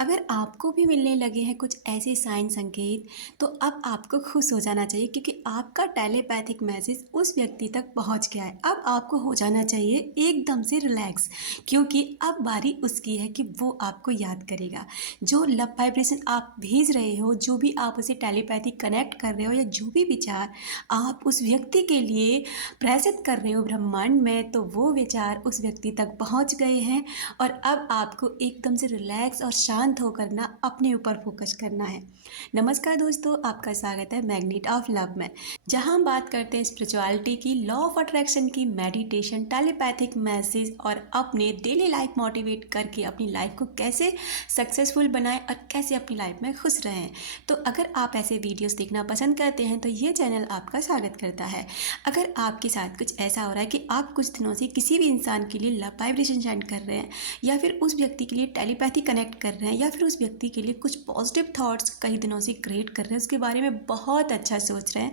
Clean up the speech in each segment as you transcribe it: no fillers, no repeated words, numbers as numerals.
अगर आपको भी मिलने लगे हैं कुछ ऐसे साइन संकेत तो अब आपको खुश हो जाना चाहिए क्योंकि आपका टेलीपैथिक मैसेज उस व्यक्ति तक पहुंच गया है। अब आपको हो जाना चाहिए एकदम से रिलैक्स क्योंकि अब बारी उसकी है कि वो आपको याद करेगा। जो लव वाइब्रेशन आप भेज रहे हो, जो भी आप उसे टेलीपैथिक कनेक्ट कर रहे हो या जो भी विचार आप उस व्यक्ति के लिए प्रेषित कर रहे हो ब्रह्मांड में, तो वो विचार उस व्यक्ति तक पहुंच गए हैं। और अब आपको एकदम से रिलैक्स और शांत होकर ना अपने ऊपर फोकस करना है। नमस्कार दोस्तों, आपका स्वागत है मैग्नेट ऑफ लव में, जहां हम बात करते हैं स्पिरिचुअलिटी की, लॉ ऑफ अट्रैक्शन की, मेडिटेशन, टेलीपैथिक मैसेज और अपने डेली लाइफ मोटिवेट करके अपनी लाइफ को कैसे सक्सेसफुल बनाएं और कैसे अपनी लाइफ में खुश रहें। तो अगर आप ऐसे वीडियोस देखना पसंद करते हैं तो ये चैनल आपका स्वागत करता है। अगर आपके साथ कुछ ऐसा हो रहा है कि आप कुछ दिनों से किसी भी इंसान के लिए लव वाइब्रेशन सेंड कर रहे हैं या फिर उस व्यक्ति के लिए टेलीपैथी कनेक्ट कर रहे हैं या फिर उस व्यक्ति के लिए कुछ पॉजिटिव थॉट्स कई दिनों से क्रिएट कर रहे हैं, उसके बारे में बहुत अच्छा सोच रहे हैं,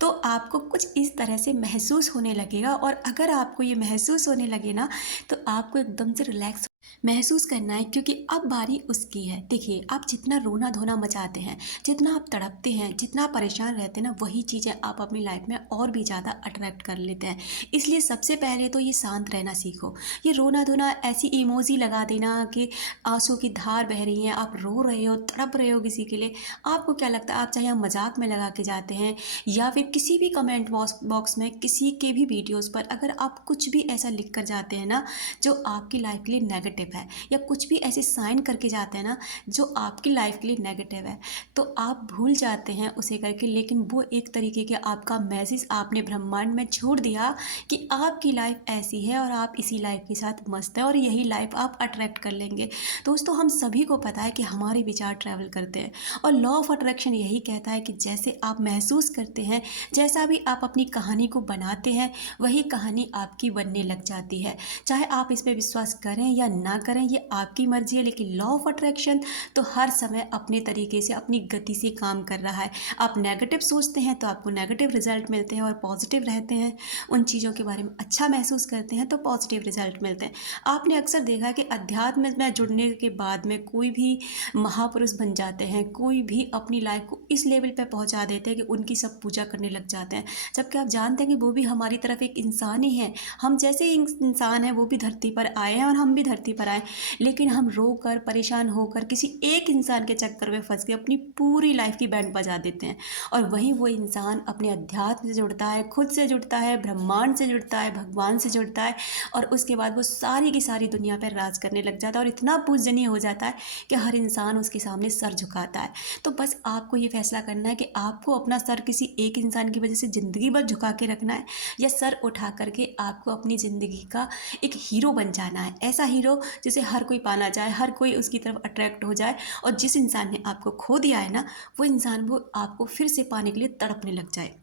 तो आपको कुछ इस तरह से महसूस होने लगेगा। और अगर आपको ये महसूस होने लगे ना, तो आपको एकदम से रिलैक्स महसूस करना है क्योंकि अब बारी उसकी है। देखिए, आप जितना रोना धोना मचाते हैं, जितना आप तड़पते हैं, जितना परेशान रहते हैं ना, वही चीज़ें आप अपनी लाइफ में और भी ज़्यादा अट्रैक्ट कर लेते हैं। इसलिए सबसे पहले तो ये शांत रहना सीखो। ये रोना धोना, ऐसी इमोजी लगा देना कि आंसू की धार बह रही है, आप रो रहे हो, तड़प रहे हो किसी के लिए, आपको क्या लगता है, आप चाहे मजाक में लगा के जाते हैं या फिर किसी भी कमेंट बॉक्स में किसी के भी वीडियोस पर अगर आप कुछ भी ऐसा लिख कर जाते हैं ना जो आपकी लाइफ के लिए नेगेटिव है, या कुछ भी ऐसे साइन करके जाते हैं ना जो आपकी लाइफ के लिए नेगेटिव है, तो आप भूल जाते हैं उसे करके। लेकिन वो एक तरीके के आपका मैसेज आपने ब्रह्मांड में छोड़ दिया कि आपकी लाइफ ऐसी है और आप इसी लाइफ के साथ मस्त हैं और यही लाइफ आप अट्रैक्ट कर लेंगे। दोस्तों, हम सभी को पता है कि हमारे विचार ट्रैवल करते हैं और लॉ ऑफ अट्रैक्शन यही कहता है कि जैसे आप महसूस करते हैं, जैसा भी आप अपनी कहानी को बनाते हैं, वही कहानी आपकी बनने लग जाती है। चाहे आप इस पर विश्वास करें या ना करें, ये आपकी मर्जी है, लेकिन लॉ ऑफ अट्रैक्शन तो हर समय अपने तरीके से, अपनी गति से काम कर रहा है। आप नेगेटिव सोचते हैं तो आपको नेगेटिव रिजल्ट मिलते हैं, और पॉजिटिव रहते हैं, उन चीज़ों के बारे में अच्छा महसूस करते हैं तो पॉजिटिव रिजल्ट मिलते हैं। आपने अक्सर देखा है कि अध्यात्म में जुड़ने के बाद में कोई भी महापुरुष बन जाते हैं, कोई भी अपनी लाइफ को इस लेवल पे पहुंचा देते हैं कि उनकी सब पूजा करने लग जाते हैं, जबकि आप जानते हैं कि वो भी हमारी तरफ एक इंसान ही है। हम जैसे इंसान हैं, वो भी धरती पर आए हैं और हम भी धरती पर आए, लेकिन हम रो कर, परेशान होकर किसी एक इंसान के चक्कर में फंस के अपनी पूरी लाइफ की बैंड बजा देते हैं। और वहीं वो इंसान अपने अध्यात्म से जुड़ता है, खुद से जुड़ता है, ब्रह्मांड से जुड़ता है, भगवान से जुड़ता है, और उसके बाद वो सारी की सारी दुनिया पर राज करने लग जाता है और इतना पूजनीय हो जाता है कि हर इंसान उसके सामने सर झुकाता है। तो बस आपको ये फैसला करना है कि आपको अपना सर किसी एक इंसान की वजह से ज़िंदगी भर झुका के रखना है, या सर उठा करके आपको अपनी ज़िंदगी का एक हीरो बन जाना है। ऐसा हीरो जिसे हर कोई पाना चाहे, हर कोई उसकी तरफ अट्रैक्ट हो जाए, और जिस इंसान ने आपको खो दिया है ना, वो इंसान वो आपको फिर से पाने के लिए तड़पने लग जाए।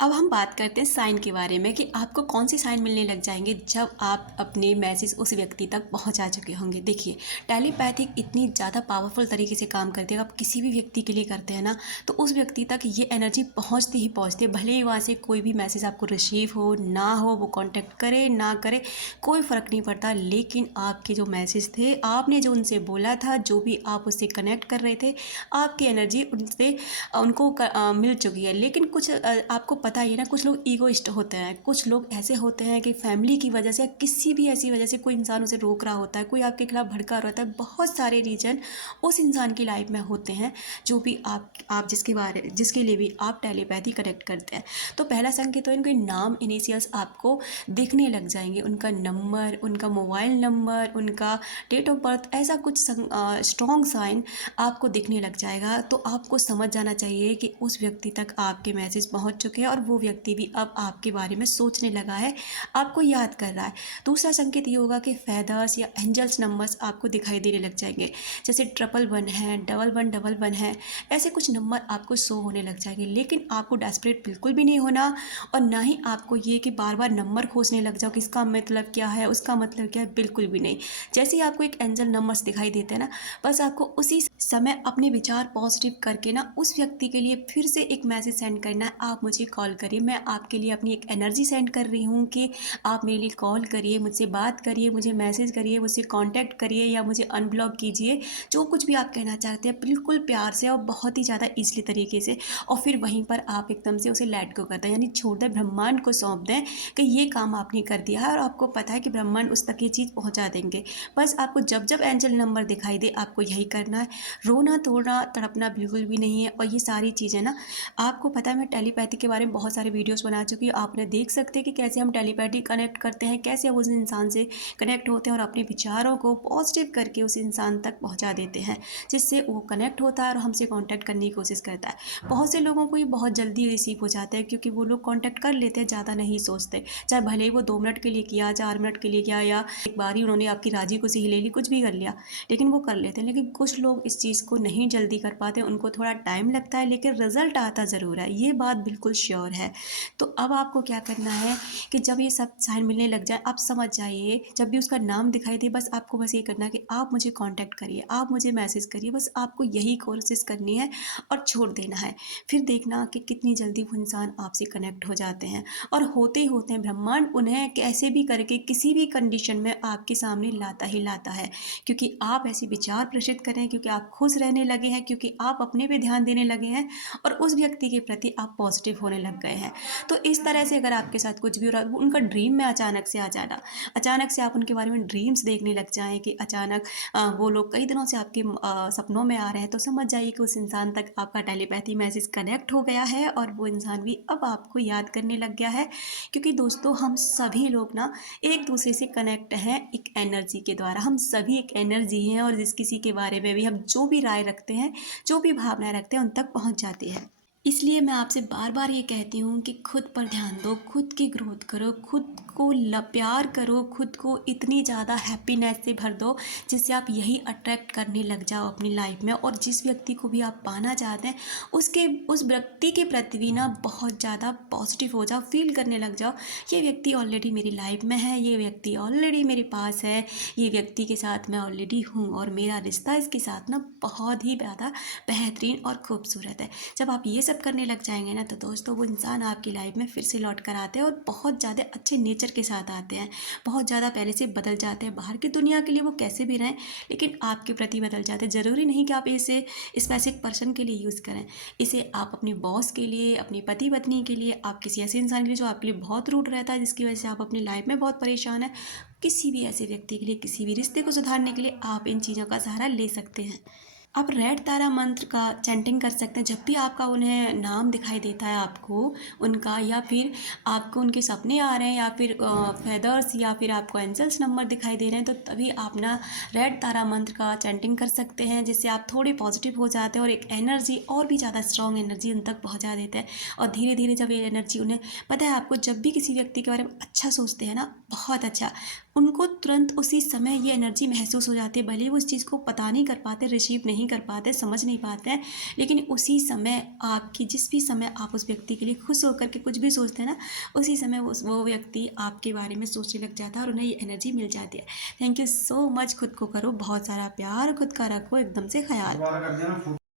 अब हम बात करते हैं साइन के बारे में कि आपको कौन से साइन मिलने लग जाएंगे जब आप अपने मैसेज उस व्यक्ति तक पहुंचा चुके होंगे। देखिए, टेलीपैथिक इतनी ज़्यादा पावरफुल तरीके से काम करती है, आप किसी भी व्यक्ति के लिए करते हैं ना, तो उस व्यक्ति तक ये एनर्जी पहुंचती ही पहुंचती है। भले ही वहाँ से कोई भी मैसेज आपको रिसीव हो ना हो, वो कॉन्टेक्ट करे ना करे, कोई फ़र्क नहीं पड़ता, लेकिन आपके जो मैसेज थे, आपने जो उनसे बोला था, जो भी आप उससे कनेक्ट कर रहे थे, आपकी एनर्जी उनसे उनको मिल चुकी है। लेकिन कुछ आपको पता ही है ना, कुछ लोग ईगोइस्ट होते हैं, कुछ लोग ऐसे होते हैं कि फैमिली की वजह से, किसी भी ऐसी वजह से कोई इंसान उसे रोक रहा होता है, कोई आपके खिलाफ भड़का रहा होता है, बहुत सारे रीजन उस इंसान की लाइफ में होते हैं, जो भी आप जिसके लिए भी आप टेलीपैथी कनेक्ट करते हैं। तो पहला संकेत तो इनके नाम, इनिशियल्स आपको दिखने लग जाएंगे, उनका नंबर, उनका मोबाइल नंबर, उनका डेट ऑफ बर्थ, ऐसा कुछ स्ट्रॉन्ग साइन आपको दिखने लग जाएगा। तो आपको समझ जाना चाहिए कि उस व्यक्ति तक आपके मैसेज पहुंच चुके हैं और वो व्यक्ति भी अब आपके बारे में सोचने लगा है, आपको याद कर रहा है। दूसरा संकेत ये होगा कि फेदर्स या एंजल्स नंबर्स आपको दिखाई देने लग जाएंगे, जैसे 111 है, 1111 है, ऐसे कुछ नंबर आपको शो होने लग जाएंगे। लेकिन आपको डेस्परेट बिल्कुल भी नहीं होना, और ना ही आपको ये कि बार बार नंबर खोजने लग जाओ कि इसका मतलब क्या है, उसका मतलब क्या है, बिल्कुल भी नहीं। जैसे ही आपको एक एंजल नंबर्स दिखाई देते हैं ना, बस आपको उसी समय अपने विचार पॉजिटिव करके ना उस व्यक्ति के लिए फिर से एक मैसेज सेंड करना है, आप मुझे कॉल करिए, मैं आपके लिए अपनी एक एनर्जी सेंड कर रही हूँ कि आप मेरे लिए कॉल करिए, मुझसे बात करिए, मुझे मैसेज करिए, मुझसे कांटेक्ट करिए या मुझे अनब्लॉक कीजिए। जो कुछ भी आप कहना चाहते हैं बिल्कुल प्यार से और बहुत ही ज़्यादा ईज़िली तरीके से, और फिर वहीं पर आप एकदम से उसे लेट गो कर दें, यानी छोड़ दें, ब्रह्मांड को सौंप दें कि ये काम आपने कर दिया है और आपको पता है कि ब्रह्मांड उस तक ये चीज़ पहुँचा देंगे। बस आपको जब जब एंजल नंबर दिखाई दे आपको यही करना है। रोना धोना तड़पना बिल्कुल भी नहीं है। और ये सारी चीज़ें ना, आपको पता है मैं टेलीपैथी के बारे में बहुत सारे वीडियोस बना चुकी हूँ, आपने देख सकते हैं कि कैसे हम टेलीपैथी कनेक्ट करते हैं, कैसे हम उस इंसान से कनेक्ट होते हैं और अपने विचारों को पॉजिटिव करके उस इंसान तक पहुँचा देते हैं, जिससे वो कनेक्ट होता है और हमसे कॉन्टैक्ट करने की कोशिश करता है। बहुत से लोगों को ये बहुत जल्दी रिसीव हो जाता है क्योंकि वो लोग कॉन्टैक्ट कर लेते हैं, ज़्यादा नहीं सोचते, चाहे भले ही वो 2 मिनट के लिए किया, 4 मिनट के लिए किया, या एक बार ही उन्होंने आपकी राजी खुशी ही ले ली, कुछ भी कर लिया, लेकिन वो कर लेते हैं। लेकिन कुछ लोग इस चीज़ को नहीं जल्दी कर पाते, उनको थोड़ा टाइम लगता है, लेकिन रिजल्ट आता ज़रूर है, ये बात बिल्कुल श्योर है। तो अब आपको क्या करना है कि जब ये सब साइन मिलने लग जाए, आप समझ जाइए, जब भी उसका नाम दिखाई दे बस आपको बस ये करना है कि आप मुझे कांटेक्ट करिए, आप मुझे मैसेज करिए, बस आपको यही कोशिश करनी है और छोड़ देना है। फिर देखना कि कितनी जल्दी वो इंसान आपसे कनेक्ट हो जाते हैं, और होते ही होते हैं ब्रह्मांड उन्हें कैसे भी करके किसी भी कंडीशन में आपके सामने लाता ही लाता है, क्योंकि आप ऐसे विचार प्रेषित करें, क्योंकि आप खुश रहने लगे हैं, क्योंकि आप अपने पे ध्यान देने लगे हैं और उस व्यक्ति के प्रति आप पॉजिटिव होने लग गए हैं। तो इस तरह से अगर आपके साथ कुछ भी हो रहा है, उनका ड्रीम में अचानक से आ जाना, अचानक से आप उनके बारे में ड्रीम्स देखने लग जाएं कि अचानक वो लोग कई दिनों से आपके सपनों में आ रहे हैं, तो समझ जाइए कि उस इंसान तक आपका टेलीपैथी मैसेज कनेक्ट हो गया है और वो इंसान भी अब आपको याद करने लग गया है। क्योंकि दोस्तों हम सभी लोग ना एक दूसरे से कनेक्ट हैं एक एनर्जी के द्वारा, हम सभी एक एनर्जी हैं, और जिस किसी के बारे में भी हम जो भी राय रखते हैं, जो भी भावनाएं रखते हैं, उन तक पहुंच जाती है। इसलिए मैं आपसे बार बार ये कहती हूँ कि खुद पर ध्यान दो, खुद की ग्रोथ करो, खुद को प्यार करो, खुद को इतनी ज़्यादा हैप्पीनेस से भर दो जिससे आप यही अट्रैक्ट करने लग जाओ अपनी लाइफ में, और जिस व्यक्ति को भी आप पाना चाहते हैं उस व्यक्ति के प्रति भी ना बहुत ज़्यादा पॉजिटिव हो जाओ, फील करने लग जाओ ये व्यक्ति ऑलरेडी मेरी लाइफ में है, ये व्यक्ति ऑलरेडी मेरे पास है, ये व्यक्ति के साथ मैं ऑलरेडी हूँ और मेरा रिश्ता इसके साथ ना बहुत ही ज़्यादा बेहतरीन और खूबसूरत है। जब आप ये सब करने लग जाएंगे ना, तो दोस्तों वो इंसान आपकी लाइफ में फिर से लौट कर आते हैं और बहुत ज़्यादा अच्छे नेचर के साथ आते हैं, बहुत ज़्यादा पहले से बदल जाते हैं। बाहर की दुनिया के लिए वो कैसे भी रहें, लेकिन आपके प्रति बदल जाते हैं। ज़रूरी नहीं कि आप इसे स्पेसिफिक पर्सन के लिए यूज़ करें, इसे आप अपने बॉस के लिए, अपनी पति पत्नी के लिए, आप किसी ऐसे इंसान के लिए जो आपके लिए बहुत रूड रहता है, जिसकी वजह से आप अपनी लाइफ में बहुत परेशान हैं, किसी भी ऐसे व्यक्ति के लिए, किसी भी रिश्ते को सुधारने के लिए आप इन चीज़ों का सहारा ले सकते हैं। आप रेड तारा मंत्र का चैंटिंग कर सकते हैं। जब भी आपका उन्हें नाम दिखाई देता है आपको उनका, या फिर आपको उनके सपने आ रहे हैं, या फिर फेदर्स, या फिर आपको एंजल्स नंबर दिखाई दे रहे हैं, तो तभी आप ना रेड तारा मंत्र का चैंटिंग कर सकते हैं, जिससे आप थोड़े पॉजिटिव हो जाते हैं और एक एनर्जी और भी ज़्यादा स्ट्रॉन्ग एनर्जी उन तक पहुँचा देते हैं। और धीरे धीरे जब ये एनर्जी उन्हें पता है, आपको जब भी किसी व्यक्ति के बारे में अच्छा सोचते हैं ना, बहुत अच्छा, उनको तुरंत उसी समय ये एनर्जी महसूस हो जाती है। भले ही वो उस चीज़ को पता नहीं कर पाते, रिसीव नहीं कर पाते, समझ नहीं पाते हैं, लेकिन उसी समय आपकी जिस भी समय आप उस व्यक्ति के लिए खुश होकर के कुछ भी सोचते हैं ना, उसी समय वो व्यक्ति आपके बारे में सोचने लग जाता है और उन्हें ये एनर्जी मिल जाती है। Thank you so much. खुद को करो बहुत सारा प्यार, खुद का रखो एकदम से ख्याल।